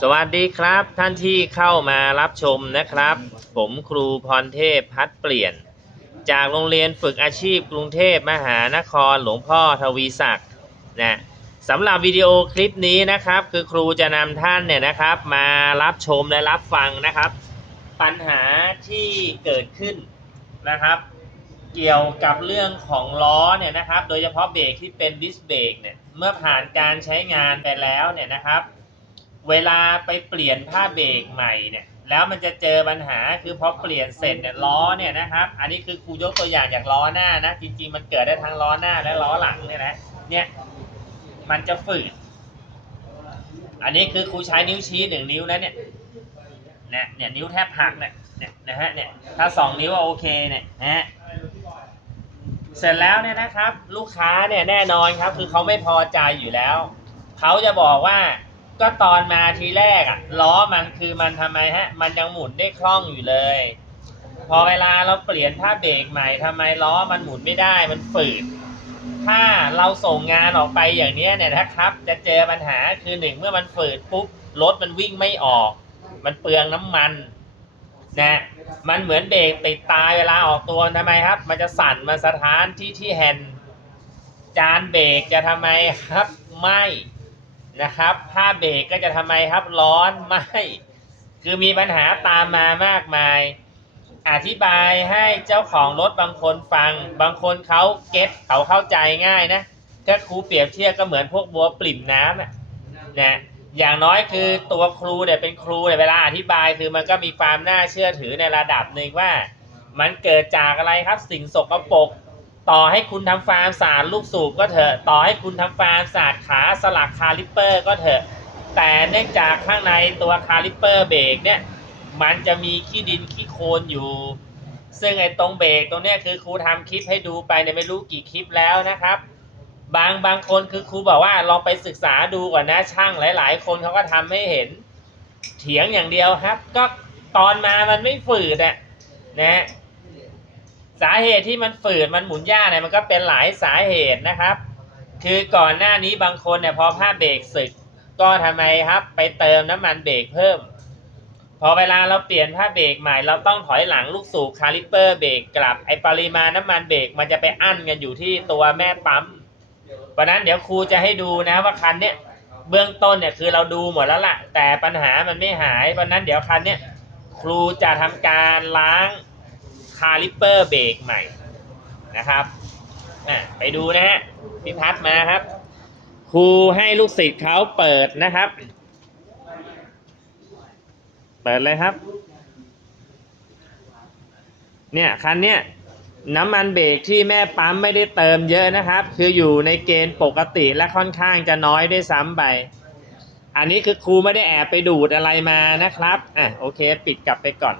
สวัสดีครับ ท่านที่เข้ามารับชมนะครับ ผมครูพรเทพพัดเปลี่ยน จากโรงเรียนฝึกอาชีพกรุงเทพมหานครหลวงพ่อทวีศักดิ์นะสำหรับวิดีโอคลิปนี้นะครับ คือครูจะนำท่านเนี่ยนะครับ มารับชมและรับฟังนะครับ ปัญหาที่เกิดขึ้นนะครับ เกี่ยวกับเรื่องของล้อเนี่ยนะครับ โดยเฉพาะเบรกที่เป็นดิสเบรกเนี่ยเมื่อผ่านการใช้งานไปแล้วเนี่ยนะครับ เวลาไปเปลี่ยนผ้าเบรกใหม่เนี่ยแล้วมันจะเจอปัญหาคือพอเปลี่ยนเสร็จเนี่ยล้อเนี่ยนะครับอันนี้คือครูยกตัวอย่างจากล้อหน้านะจริงๆมันเกิดได้ทั้งล้อหน้าและล้อหลังเนี่ยนะเนี่ยมันจะฝืดอันนี้คือครูใช้นิ้วชี้หนึ่งนิ้วนะเนี่ยเนี่ยเนี่ยนิ้วแทบหักเนี่ยเนี่ยนะฮะเนี่ยถ้าสองนิ้วโอเคเนี่ยนะฮะเสร็จแล้วเนี่ยนะครับ ลูกค้าเนี่ยแน่นอนครับคือเขาไม่พอใจอยู่แล้วเขาจะบอกว่า ก็ตอนมาทีแรกอะล้อมันคือมันทำไมฮะ มันยังหมุนได้คล่องอยู่เลย พอเวลาเราเปลี่ยนผ้าเบรกใหม่ทำไมล้อมันหมุนไม่ได้มันฝืดถ้าเราส่งงานออกไปอย่างเนี้ยเนี่ยนะครับ จะเจอปัญหาคือหนึ่งเมื่อมันฝืดปุ๊บรถมันวิ่งไม่ออก มันเปลืองน้ำมันนะมันเหมือนเบรกติดตายเวลาออกตัวทำไมครับ มันจะสั่นมาสถานที่ที่แฮนด์จานเบรกจะทำไมครับไหม นะครับผ้าเบรกก็จะทำไมครับร้อนไหมคือมีปัญหาตามมามากมาย อธิบายให้เจ้าของรถบางคนฟัง บางคนเขาเก็ตเขาเข้าใจง่ายนะถ้าครูเปรียบเทียบก็เหมือนพวกบัวปริ่มน้ำอะนะอย่างน้อยคือตัวครูเนี่ยเป็นครูเนี่ยเวลาอธิบายคือมันก็มีความน่าเชื่อถือในระดับหนึ่งว่า มันเกิดจากอะไรครับสิ่งสกปรก ต่อให้คุณทำฟาร์มสารลูกสูบก็เถอะ ต่อให้คุณทำฟาร์มสาดขาสลักคาลิปเปอร์ก็เถอะ แต่เนื่องจากข้างในตัวคาลิปเปอร์เบรกเนี่ยมันจะมีขี้ดินขี้โคลนอยู่ ซึ่งไอ้ตรงเบรกตรงเนี้ยคือครูทำคลิปให้ดูไปเนี่ยไม่รู้กี่คลิปแล้วนะครับ บางบางคนคือครูบอกว่าลองไปศึกษาดูก่อนนะช่างหลาย ๆ คนเขาก็ทำให้เห็นเถียงอย่างเดียวครับ ก็ตอนมามันไม่ฝืดอะนะ สาเหตุที่มันฝืดมันหมุนยากเนี่ยมันก็เป็นหลายสาเหตุนะครับ คือก่อนหน้านี้บางคนเนี่ยพอผ้าเบรกสึก ก็ทำไมครับ ไปเติมน้ำมันเบรกเพิ่ม พอเวลาเราเปลี่ยนผ้าเบรกใหม่ เราต้องถอยหลังลูกสูบคาลิปเปอร์เบรกกลับไอปริมาณน้ำมันเบรกมันจะไปอั้นกันอยู่ที่ตัวแม่ปั๊มเพราะนั้นเดี๋ยวครูจะให้ดูนะว่าคันเนี้ยเบื้องต้นเนี่ยคือเราดูหมดแล้วล่ะ แต่ปัญหามันไม่หายเพราะนั้นเดี๋ยวคันเนี้ยครูจะทำการล้าง คาลิปเปอร์เบรกใหม่นะครับไปดูนะฮะพิพัฒน์มาครับ ครูให้ลูกศิษย์เขาเปิดนะครับ เปิดเลยครับ เนี่ยคันเนี้ยน้ำมันเบรกที่แม่ปั๊มไม่ได้เติมเยอะนะครับ คืออยู่ในเกณฑ์ปกติและค่อนข้างจะน้อยด้วยซ้ำไป อันนี้คือครูไม่ได้แอบไปดูดอะไรมานะครับ อะโอเค ปิดกลับไปก่อน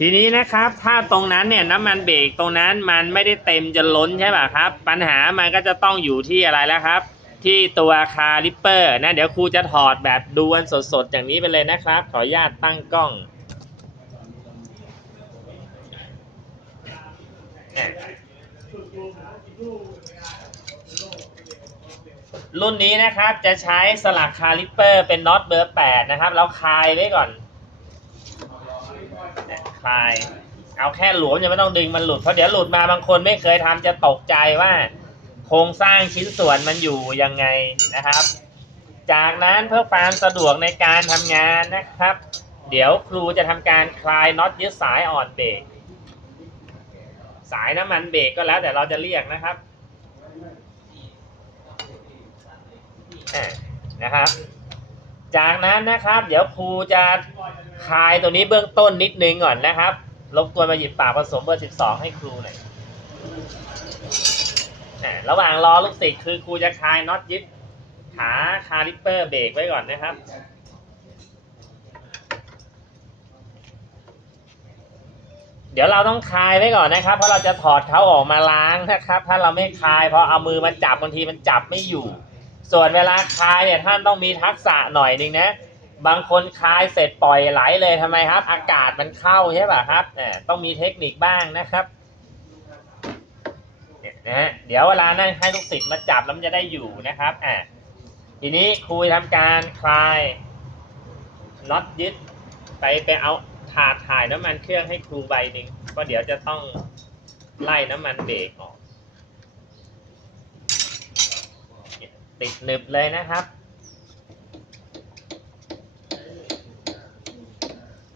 ทีนี้นะครับถ้าตรงนั้นเนี่ยน้ำมันเบรกตรงนั้นมันไม่ได้เต็มจนล้นใช่ป่ะครับ ปัญหามันก็จะต้องอยู่ที่อะไรแล้วครับ ที่ตัวคาลิปเปอร์นะเดี๋ยวครูจะถอดแบบดูกันสดๆอย่างนี้ไปเลยนะครับ ขออนุญาตตั้งกล้องรุ่นนี้นะครับจะใช้สลักคาลิปเปอร์เป็นน็อตเบอร์ 8 นะครับ แล้วคลายไว้ก่อน เนี่ยคลายเอาแค่หลวมยังไม่ต้องดึงมันหลุดเพราะเดี๋ยวหลุดมาบางคนไม่เคยทำจะตกใจว่า โครงสร้างชิ้นส่วนมันอยู่ยังไงนะครับ จากนั้นเพื่อความสะดวกในการทำงานนะครับ เดี๋ยวครูจะทำการคลายน็อตยึดสายอ่อนเบรกสายน้ำมันเบรกก็แล้วแต่เราจะเรียกนะครับนะครับ จากนั้นนะครับ เดี๋ยวครูจะ คลายตัวนี้เบื้องต้นนิดนึงก่อนนะครับรบกวนมาหยิบปากผสมเบอร์ 12 ให้ครูหน่อยระหว่างรอลูกศิษย์คือครูจะคลายน็อตยึดขาคาลิปเปอร์เบรกไว้ก่อนนะครับเดี๋ยวเราต้องคลายไว้ก่อนนะครับ เพราะเราจะถอดเขาออกมาล้างนะครับ ถ้าเราไม่คลายพอเอามือมาจับบางทีมันจับไม่อยู่ ส่วนเวลาคลายเนี่ยท่านต้องมีทักษะหน่อยนึงนะ บางคนคลายเสร็จปล่อยไหลเลยทำไมครับ อากาศมันเข้าใช่ป่ะครับเนี่ยต้องมีเทคนิคบ้างนะครับเนี่ยนะฮะเดี๋ยวเวลานั่งให้ลูกศิษย์มาจับแล้วมันจะได้อยู่นะครับอ่าทีนี้ครูทำการคลายน็อตยึดไปไปเอาถาดถ่ายน้ำมันเครื่องให้ครูใบหนึ่งเพราะเดี๋ยวจะต้องไล่น้ำมันเบรกออก ติดหนึบเลยนะครับ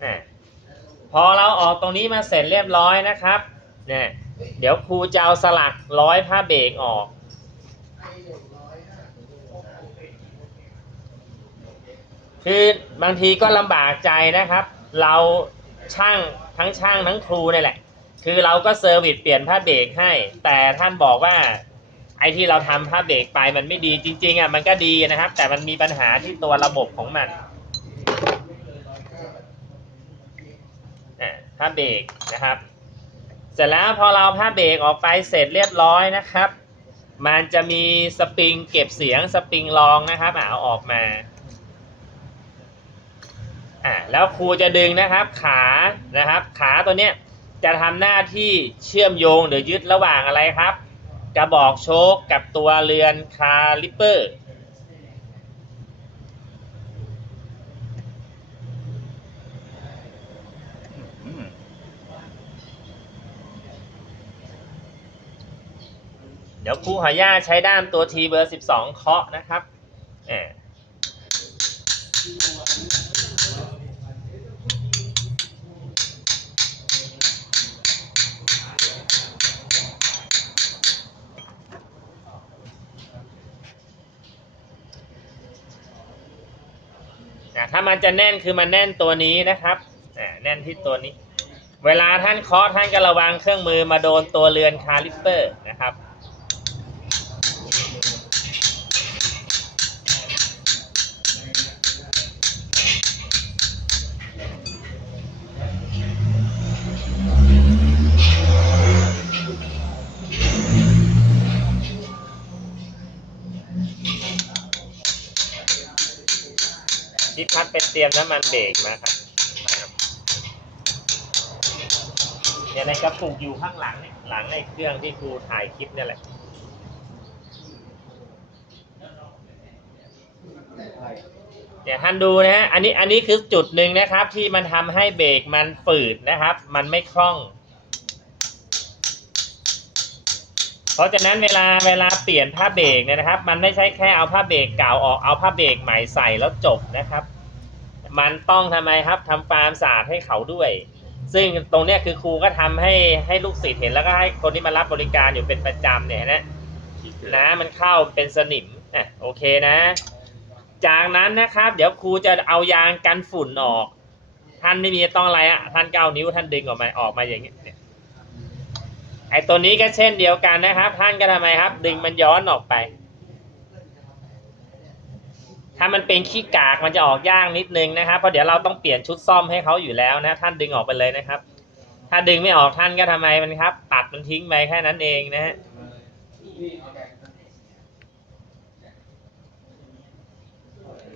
อะ พอเราออกตรงนี้มาเสร็จเรียบร้อยนะครับเนี่ยเดี๋ยวครูจะเอาสลักร้อยผ้าเบรกออก คือบางทีก็ลำบากใจนะครับ เราช่างทั้งช่างทั้งครูนี่แหละ คือเราก็เซอร์วิสเปลี่ยนผ้าเบรกให้ แต่ท่านบอกว่าไอ้ที่เราทำผ้าเบรกไปมันไม่ดีจริงๆอะมันก็ดีนะครับ แต่มันมีปัญหาที่ตัวระบบของมันอะ ผ้าเบรกนะครับ เสร็จแล้วพอเราผ้าเบรกออกไปเสร็จเรียบร้อยนะครับ มันจะมีสปริงเก็บเสียงสปริงรองนะครับเอาออกมาอ่าแล้วครูจะดึงนะครับขานะครับ ขาตัวเนี้ยจะทำหน้าที่เชื่อมโยงหรือยึดระหว่างอะไรครับ กระบอกโชคกับตัวเรือนคาลิปเปอร์ เดี๋ยวครูขออนุญาใช้ด้ามตัวทีเบอร์12เคาะนะครับถ้ามันจะแน่นคือมันแน่นตัวนี้นะครับแน่นที่ตัวนี้ เวลาท่านเคาะท่านก็ระวังเครื่องมือมาโดนตัวเรือนคาลิปเปอร์นะครับ ที่พัดเป็นเตรียมน้ำมันเบรกมาครับเนี่ยในกระปุกอยู่ข้างหลังเนี่ยหลังในเครื่องที่ครูถ่ายคลิปเนี่ยแหละเดี๋ยวท่านดูนะฮะอันนี้อันนี้คือจุดหนึ่งนะครับ ที่มันทำให้เบรกมันฝืดนะครับ มันไม่คล่อง ราะฉะนั้นเวลาเวลาเปลี่ยนผ้าเบรกเนี่ยนะครับ มันไม่ใช่แค่เอาผ้าเบรกเก่าออกเอาผ้าเบรกใหม่ใส่แล้วจบนะครับ มันต้องทำไมครับทำความสะอาดให้เขาด้วย ซึ่งตรงเนี้ยคือครูก็ทำให้ให้ลูกศิษย์เห็นแล้วก็ให้คนที่มารับบริการอยู่เป็นประจำเนี่ยนะนะมันเข้าเป็นสนิมอะโอเคนะ จากนั้นนะครับ เดี๋ยวครูจะเอายางกันฝุ่นออก ท่านไม่มีต้องอะไรอะท่านก็เอานิ้วท่านดึงออกมาออกมาอย่างเงี้ย ไอตัวนี้ก็เช่นเดียวกันนะครับท่านก็ทำไมครับ ดึงมันย้อนออกไป ถ้ามันเป็นขี้กากมันจะออกยากนิดนึงนะครับเพราะเดี๋ยวเราต้องเปลี่ยนชุดซ่อมให้เขาอยู่แล้วนะ ท่านดึงออกไปเลยนะครับ ถ้าดึงไม่ออกท่านก็ทำไมมันครับ ตัดมันทิ้งไปแค่นั้นเองนะฮะ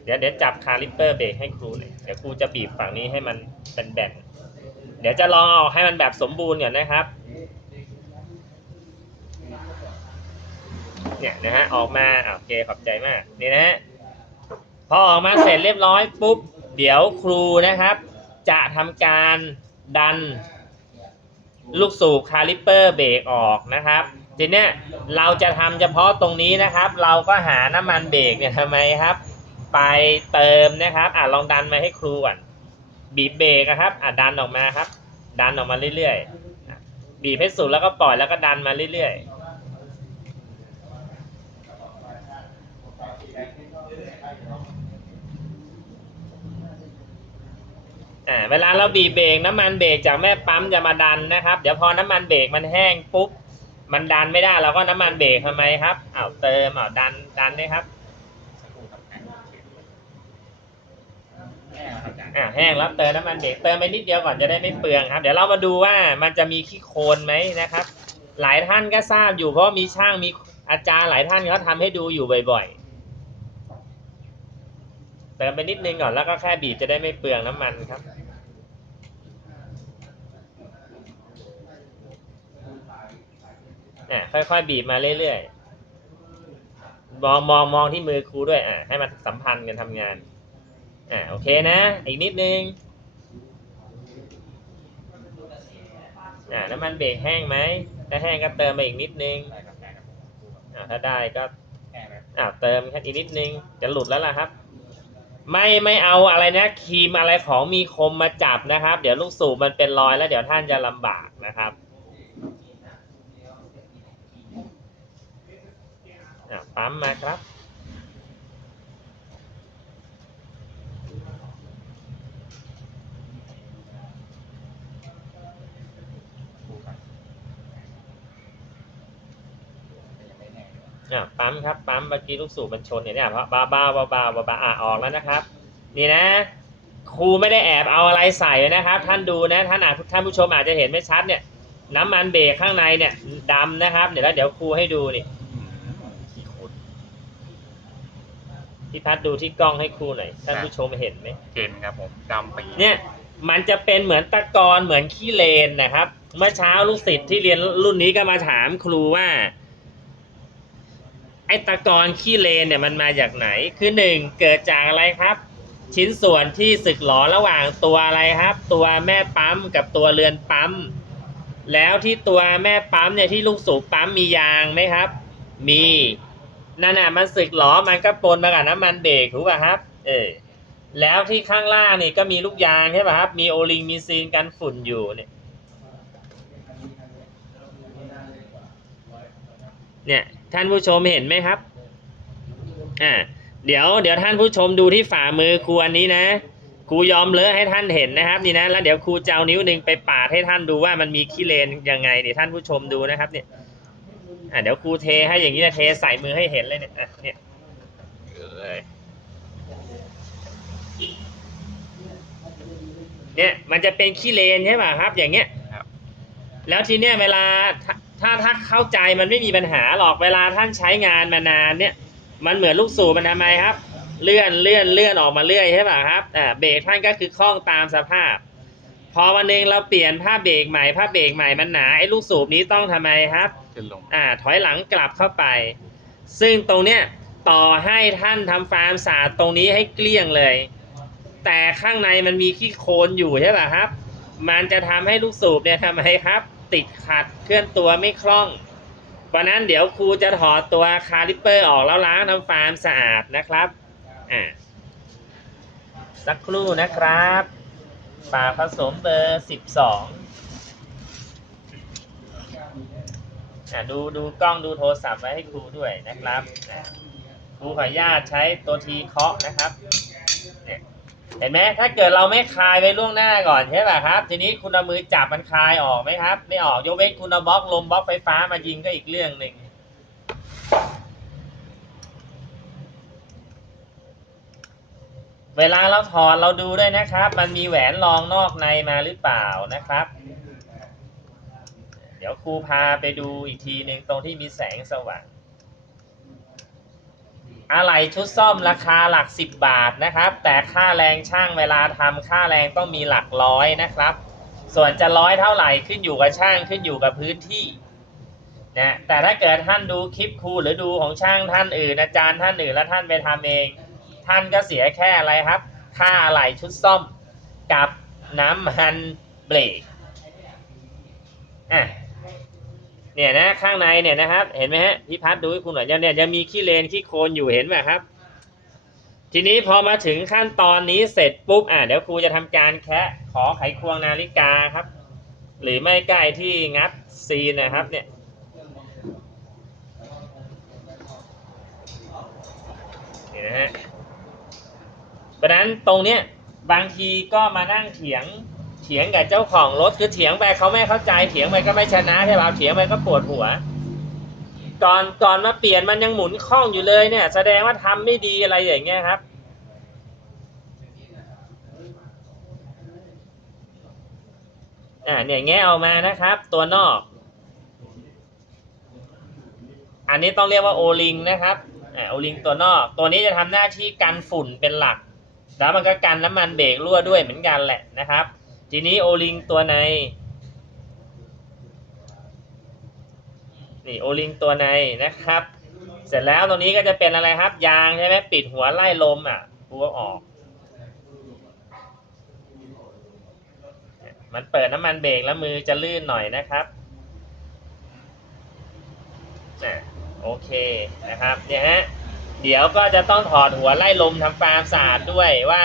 เดี๋ยวเดี๋ยวจับคาลิปเปอร์เบรกให้ครูหน่อยเดี๋ยวครูจะบีบฝั่งนี้ให้มันเป็นแบนๆเดี๋ยวจะลองเอาให้มันแบบสมบูรณ์ก่อนนะครับ เนี่ยนะฮะออกมาโอเคขอบใจมากนี่นะฮะพอออกมาเสร็จเรียบร้อยปุ๊บเดี๋ยวครูนะครับ จะทำการดัน ลูกสูบคาลิปเปอร์เบรกออกนะครับ ทีเนี้ยเราจะทำเฉพาะตรงนี้นะครับ เราก็หาน้ำมันเบรกเนี่ยทำไมครับ ไปเติมนะครับอะลองดันมาให้ครูก่อนบีบเบรกนะครับอะดันออกมาครับ ดันออกมาเรื่อยๆบีบให้สุดแล้วก็ปล่อยแล้วก็ดันมาเรื่อยๆ อ่าเวลาเราบีบเบรกน้ำมันเบรกจากแม่ปั๊มจะมาดันนะครับ เดี๋ยวพอน้ำมันเบรกมันแห้งปุ๊บมันดันไม่ได้เราก็น้ำมันเบรกทำไมครับอ้าวเติมอ้าวดันดันด้ครับอ่าแห้งแล้วเติมน้ำมันเบรกเติมไปนิดเดียวก่อนจะได้ไม่เปลืองครับ เดี๋ยวเรามาดูว่ามันจะมีขี้โคลนไหมนะครับ หลายท่านก็ทราบอยู่เพราะมีช่างมีอาจารย์หลายท่านเขาทำให้ดูอยู่บ่อย ๆ เติมไปนิดนึงก่อนแล้วก็แค่บีบจะได้ไม่เปลืองน้ำมันครับ อ่าค่อยๆบีบมาเรื่อยมองมองมองที่มือครูด้วย อ่าให้มันสัมพันธ์กันทำงาน อ่าโอเคนะ อีกนิดนึง อ่าน้ำมันเบรกแห้งไหม ถ้าแห้งก็เติมไปอีกนิดนึง อ่าถ้าได้ก็ อ่าเติมแค่อีกนิดนึง จะหลุดแล้วล่ะครับ ไม่ไม่เอาอะไรนะครีมอะไรของมีคมมาจับนะครับ เดี๋ยวลูกสูบมันเป็นรอยแล้วเดี๋ยวท่านจะลำบากนะครับปั๊มมาครับ คู่กันยังไม่แห้งเลย อะปั๊มครับปั๊มเมื่อกี้ลูกสูบมันชนเนี่ยเนี่ยเบาเบาเบาเบาเบาเบาอะออกแล้วนะครับ นี่นะ ครูไม่ได้แอบเอาอะไรใส่นะครับ ท่านดูนะท่านอาจท่านผู้ชมอาจจะเห็นไม่ชัดเนี่ย น้ำมันเบรกข้างในเนี่ยดำนะครับ เดี๋ยวแล้วเดี๋ยวครูให้ดูนี่ขี้โคตรพี่พัดดูที่กล้องให้ครูหน่อยท่านผู้ชมเห็นไหมเห็นครับผมดำปีเนี่ยมันจะเป็นเหมือนตะกอนเหมือนขี้เลนนะครับ เมื่อเช้าลูกศิษย์ที่เรียนรุ่นนี้ก็มาถามครูว่า ไอ้ตะกอนขี้เลนเนี่ยมันมาจากไหน คือหนึ่งเกิดจากอะไรครับ ชิ้นส่วนที่สึกหรอระหว่างตัวอะไรครับ ตัวแม่ปั๊มกับตัวเรือนปั๊ม แล้วที่ตัวแม่ปั๊มเนี่ยที่ลูกสูบปั๊มมียางไหมครับ มีนั่นน่ะมันสึกหรอมันก็ปนมากับน้ำมันเบรกถูกป่ะครับ เออแล้วที่ข้างล่างนี่ก็มีลูกยางใช่ป่ะครับ มีโอลิงมีซีนกันฝุ่นอยู่เนี่ยเนี่ย ท่านผู้ชมเห็นไหมครับอ่าเดี๋ยวเดี๋ยวท่านผู้ชมดูที่ฝ่ามือครูอันนี้นะครูยอมเลอะให้ท่านเห็นนะครับนี่นะแล้วเดี๋ยวครูจะเอานิ้วหนึ่งไปปาดให้ท่านดูว่ามันมีขี้เลนยังไงเดี๋ยวท่านผู้ชมดูนะครับเนี่ยอ่าเดี๋ยวครูเทให้อย่างนี้นะเทใส่มือให้เห็นเลยเนี่ยอะเนี่ยเอ้ยเนี่ยมันจะเป็นขี้เลนใช่ป่ะครับ อย่างเงี้ยครับแล้วทีเนี้ยเวลา ถ้าถ้าถ้าเข้าใจมันไม่มีปัญหาหรอกเวลาท่านใช้งานมานานเนี่ย มันเหมือนลูกสูบมันทำไมครับ เลื่อนเลื่อนเลื่อนออกมาเรื่อยใช่ป่ะครับอ่าเบรกท่านก็คือคล่องตามสภาพ พอวันหนึงเราเปลี่ยนผ้าเบรกใหม่ผ้าเบรกใหม่มันหนาไอ้ลูกสูบนี้ต้องทำไมครับขึ้นลงอ่าถอยหลังกลับเข้าไป ซึ่งตรงเนี้ยต่อให้ท่านทำฟาร์มสะอาดตรงนี้ให้เกลี้ยงเลย แต่ข้างในมันมีขี้โคลนอยู่ใช่ป่ะครับ มันจะทำให้ลูกสูบเนี่ยทำไมครับ ติดขัดเคลื่อนตัวไม่คล่องเพราะนั้นเดี๋ยวครูจะถอดตัวคาลิปเปอร์ออกแล้วล้างทำฟาร์มสะอาดนะครับอ่าสักครู่นะครับปากผสมเบอร์สิบสองอะดูดูกล้องดูโทรศัพท์ไว้ให้ครูด้วยนะครับครูขออนุญาตใช้ตัวทีเคาะนะครับเนี่ย เห็นไหมถ้าเกิดเราไม่คลายไปล่วงหน้าก่อนใช่ป่ะครับ ทีนี้คุณเอามือจับมันคลายออกไหมครับ ไม่ออกยกเว้นคุณเอาบล็อกลมบล็อกไฟฟ้ามายิงก็อีกเรื่องหนึ่งเวลาเราถอดเราดูด้วยนะครับ มันมีแหวนรองนอกในมาหรือเปล่านะครับ เดี๋ยวครูพาไปดูอีกทีหนึ่งตรงที่มีแสงสว่าง อะไหล่ชุดซ่อมราคาหลักสิบบาทนะครับ แต่ค่าแรงช่างเวลาทำค่าแรงต้องมีหลักร้อยนะครับ ส่วนจะร้อยเท่าไหร่ขึ้นอยู่กับช่างขึ้นอยู่กับพื้นที่นะแต่ถ้าเกิดท่านดูคลิปครูหรือดูของช่างท่านอื่นอาจารย์ท่านอื่นแล้วท่านไปทำเอง ท่านก็เสียแค่อะไรครับ ค่าอะไหล่ชุดซ่อมกับน้ำมันเบรกอะ เนี่ยนะข้างในเนี่ยนะครับ เห็นไหมฮะพี่พัดดูให้คุณหน่อยเนี่ยยังมีขี้เลนขี้โคลนอยู่เห็นไหมครับ ทีนี้พอมาถึงขั้นตอนนี้เสร็จปุ๊บอะเดี๋ยวครูจะทำการแคะขอไขควงนาฬิกาครับ หรือไม่ใกล้ที่งัดซีนนะครับเนี่ยนี่นะฮะเพราะนั้นตรงเนี้ยบางทีก็มานั่งเถียง เถียงกับเจ้าของรถคือเถียงไปเขาไม่เข้าใจเถียงไปก็ไม่ชนะใช่ป่ะเถียงไปก็ปวดหัว ก่อนก่อนมาเปลี่ยนมันยังหมุนคล่องอยู่เลยเนี่ย แสดงว่าทำไม่ดีอะไรอย่างเงี้ยครับอ่าเนี่ยแงะออกมานะครับ ตัวนอก อันนี้ต้องเรียกว่าโอลิงนะครับอ่าโอลิงตัวนอก ตัวนี้จะทำหน้าที่กันฝุ่นเป็นหลัก แล้วมันก็กันน้ำมันเบรกรั่วด้วยเหมือนกันแหละนะครับ ทีนี้โอลิงตัวใน นี่โอลิงตัวในนะครับ เสร็จแล้วตรงนี้ก็จะเป็นอะไรครับ ยางใช่ไหมปิดหัวไล่ลมอะกูก็ออก มันเปิดน้ำมันเบรกแล้วมือจะลื่นหน่อยนะครับโอเคนะครับเนี่ยฮะเดี๋ยวก็จะต้องถอดหัวไล่ลมทำความสะอาดด้วยว่า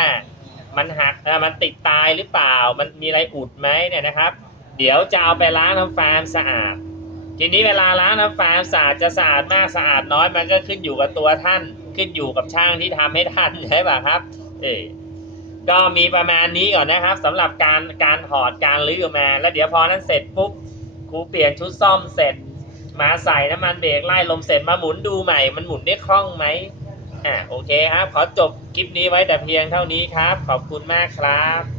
มันหักมันติดตายหรือเปล่า มันมีอะไรอุดไหมเนี่ยนะครับ เดี๋ยวจะเอาไปล้างทำความสะอาด ทีนี้เวลาล้างทำความสะอาดจะสะอาดมากสะอาดน้อยมันก็ขึ้นอยู่กับตัวท่าน ขึ้นอยู่กับช่างที่ทำให้ท่านใช่ป่ะครับ เออก็มีประมาณนี้ก่อนนะครับสำหรับการการถอดการลื้อออกมา แล้วเดี๋ยวพอนั้นเสร็จปุ๊บครูเปลี่ยนชุดซ่อมเสร็จ มาใส่น้ำมันเบรกไล่ลมเสร็จมาหมุนดูใหม่ มันหมุนได้คล่องไหม อ่าโอเคครับ ขอจบคลิปนี้ไว้แต่เพียงเท่านี้ครับ ขอบคุณมากครับ